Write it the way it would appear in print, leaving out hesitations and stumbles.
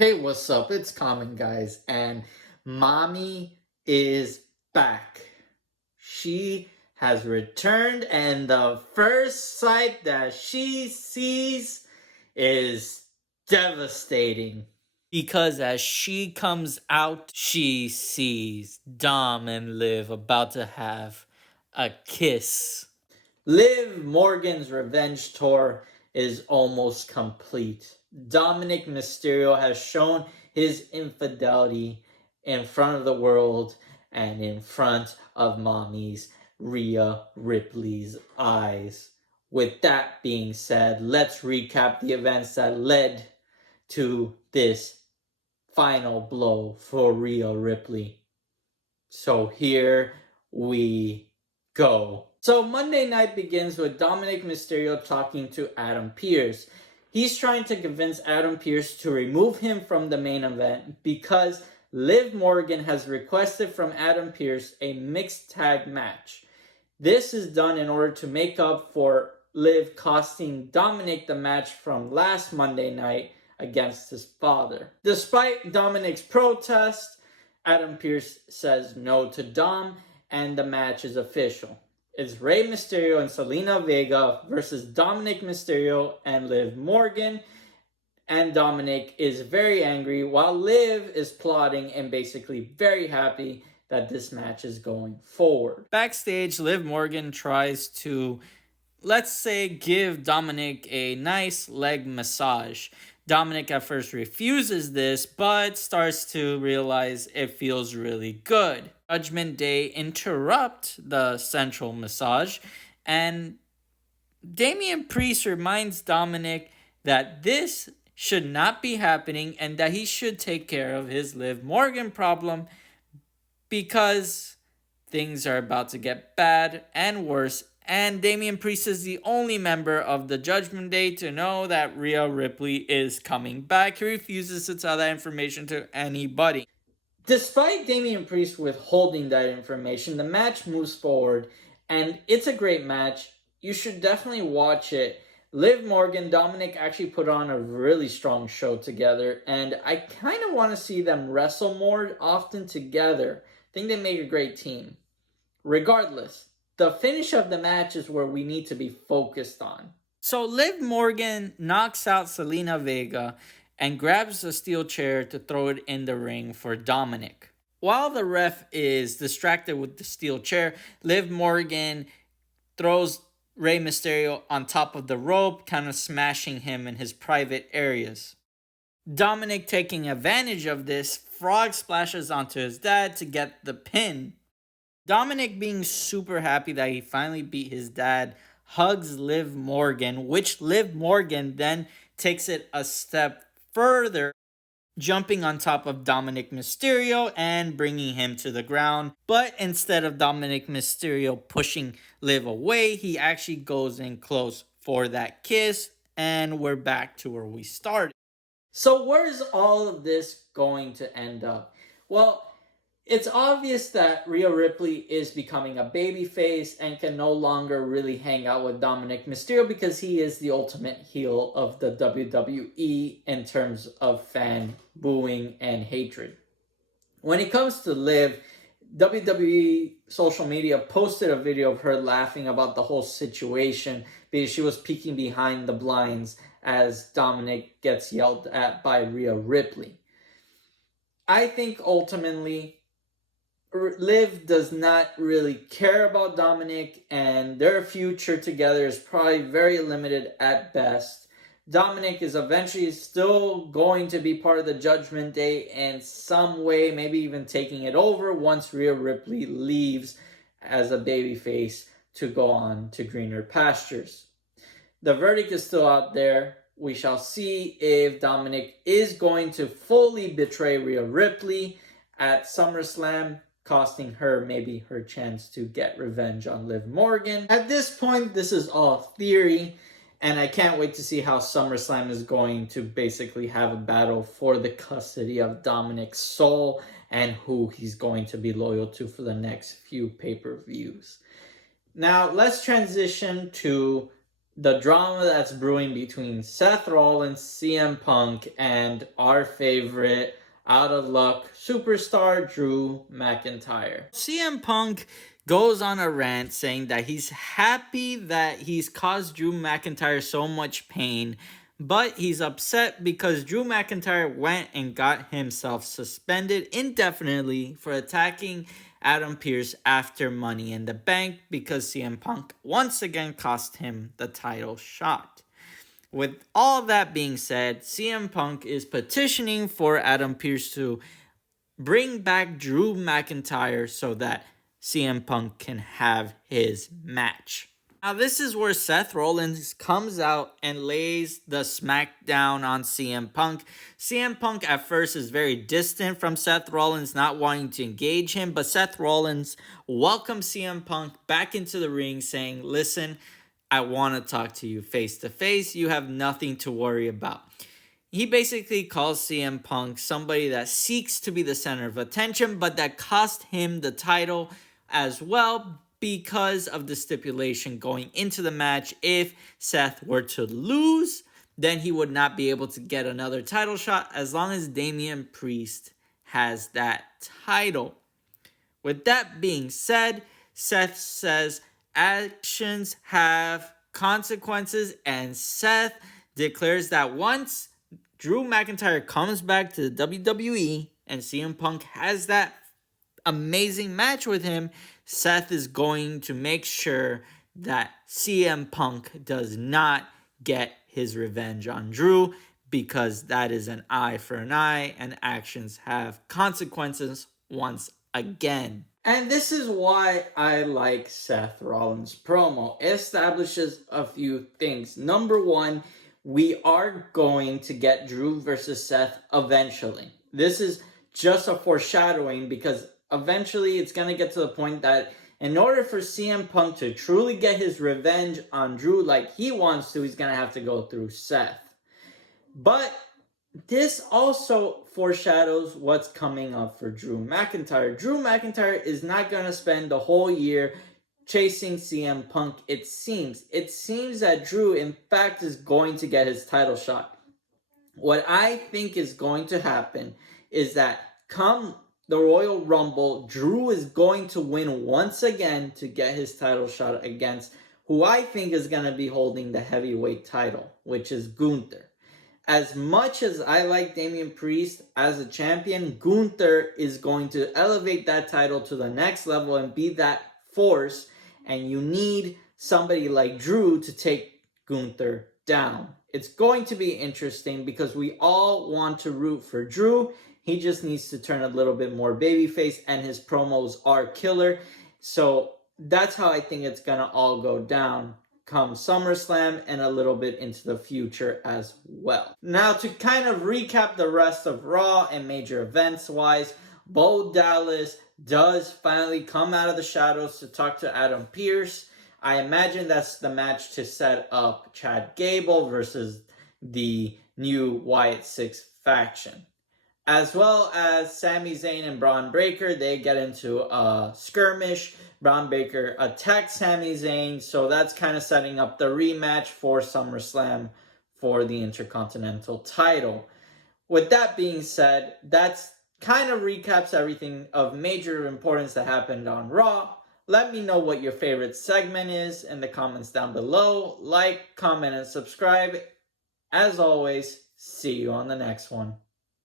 Hey, what's up? It's Common, guys, and mommy is back. She has returned, and the first sight that she sees is devastating. Because as she comes out, she sees Dom and Liv about to have a kiss. Liv Morgan's revenge tour is almost complete. Dominic Mysterio has shown his infidelity in front of the world and in front of mommy's Rhea Ripley's eyes. With that being said, let's recap the events that led to this final blow for Rhea Ripley. So here we go. So Monday night begins with Dominic Mysterio talking to Adam Pearce. He's trying to convince Adam Pearce to remove him from the main event because Liv Morgan has requested from Adam Pearce a mixed tag match. This is done in order to make up for Liv costing Dominic the match from last Monday night against his father. Despite Dominic's protest, Adam Pearce says no to Dom, and the match is official. It's Rey Mysterio and Zelina Vega versus Dominic Mysterio and Liv Morgan. And Dominic is very angry while Liv is plotting and basically very happy that this match is going forward. Backstage, Liv Morgan tries to, let's say, give Dominic a nice leg massage. Dominic at first refuses this, but starts to realize it feels really good. Judgment Day interrupt the central massage, and Damian Priest reminds Dominic that this should not be happening and that he should take care of his Liv Morgan problem because things are about to get bad and worse, and Damian Priest is the only member of the Judgment Day to know that Rhea Ripley is coming back. He refuses to tell that information to anybody. Despite Damian Priest withholding that information, the match moves forward, and it's a great match. You should definitely watch it. Liv Morgan, Dominic actually put on a really strong show together, and I kind of want to see them wrestle more often together. I think they make a great team. Regardless, the finish of the match is where we need to be focused on. So Liv Morgan knocks out Zelina Vega and grabs a steel chair to throw it in the ring for Dominic. While the ref is distracted with the steel chair, Liv Morgan throws Rey Mysterio on top of the rope, kind of smashing him in his private areas. Dominic, taking advantage of this, frog splashes onto his dad to get the pin. Dominic, being super happy that he finally beat his dad, hugs Liv Morgan, which Liv Morgan then takes it a step further, jumping on top of Dominic Mysterio and bringing him to the ground. But instead of Dominic Mysterio pushing Liv away, he actually goes in close for that kiss, and we're back to where we started. So where's all of this going to end up? Well, it's obvious that Rhea Ripley is becoming a babyface and can no longer really hang out with Dominic Mysterio because he is the ultimate heel of the WWE in terms of fan booing and hatred. When it comes to Liv, WWE social media posted a video of her laughing about the whole situation because she was peeking behind the blinds as Dominic gets yelled at by Rhea Ripley. I think ultimately Liv does not really care about Dominic, and their future together is probably very limited at best. Dominic is eventually still going to be part of the Judgment Day in some way, maybe even taking it over once Rhea Ripley leaves as a babyface to go on to greener pastures. The verdict is still out there. We shall see if Dominic is going to fully betray Rhea Ripley at SummerSlam, costing her maybe her chance to get revenge on Liv Morgan. At this point, this is all theory, and I can't wait to see how SummerSlam is going to basically have a battle for the custody of Dominic's soul and who he's going to be loyal to for the next few pay-per-views. Now, let's transition to the drama that's brewing between Seth Rollins, CM Punk, and our favorite out of luck superstar Drew McIntyre. CM Punk goes on a rant saying that he's happy that he's caused Drew McIntyre so much pain, but he's upset because Drew McIntyre went and got himself suspended indefinitely for attacking Adam Pearce after Money in the Bank because CM Punk once again cost him the title shot. With all that being said, CM Punk is petitioning for Adam Pearce to bring back Drew McIntyre so that CM Punk can have his match. Now, this is where Seth Rollins comes out and lays the smackdown on CM Punk. CM Punk at first is very distant from Seth Rollins, not wanting to engage him, but Seth Rollins welcomes CM Punk back into the ring saying, listen, I want to talk to you face to face. You have nothing to worry about. He basically calls CM Punk somebody that seeks to be the center of attention, but that cost him the title as well because of the stipulation going into the match. If Seth were to lose, then he would not be able to get another title shot as long as Damian Priest has that title. With that being said, Seth says actions have consequences, and Seth declares that once Drew McIntyre comes back to the WWE and CM Punk has that amazing match with him, Seth is going to make sure that CM Punk does not get his revenge on Drew, because that is an eye for an eye and actions have consequences once again. And this is why I like Seth Rollins' promo. It establishes a few things. Number one, we are going to get Drew versus Seth eventually. This is just a foreshadowing because eventually it's going to get to the point that in order for CM Punk to truly get his revenge on Drew like he wants to, he's going to have to go through Seth. But this also foreshadows what's coming up for Drew McIntyre. Drew McIntyre is not going to spend the whole year chasing CM Punk, it seems. It seems that Drew, in fact, is going to get his title shot. What I think is going to happen is that come the Royal Rumble, Drew is going to win once again to get his title shot against who I think is going to be holding the heavyweight title, which is Gunther. As much as I like Damian Priest as a champion, Gunther is going to elevate that title to the next level and be that force, and you need somebody like Drew to take Gunther down. It's going to be interesting because we all want to root for Drew. He just needs to turn a little bit more babyface, and his promos are killer. So that's how I think it's going to all go down come SummerSlam and a little bit into the future as well. Now, to kind of recap the rest of Raw and major events-wise, Bo Dallas does finally come out of the shadows to talk to Adam Pearce. I imagine that's the match to set up Chad Gable versus the new Wyatt Six faction. As well as Sami Zayn and Braun Breaker, they get into a skirmish. Braun Breaker attacks Sami Zayn, so that's kind of setting up the rematch for SummerSlam for the Intercontinental title. With that being said, that's kind of recaps everything of major importance that happened on Raw. Let me know what your favorite segment is in the comments down below. Like, comment, and subscribe. As always, see you on the next one.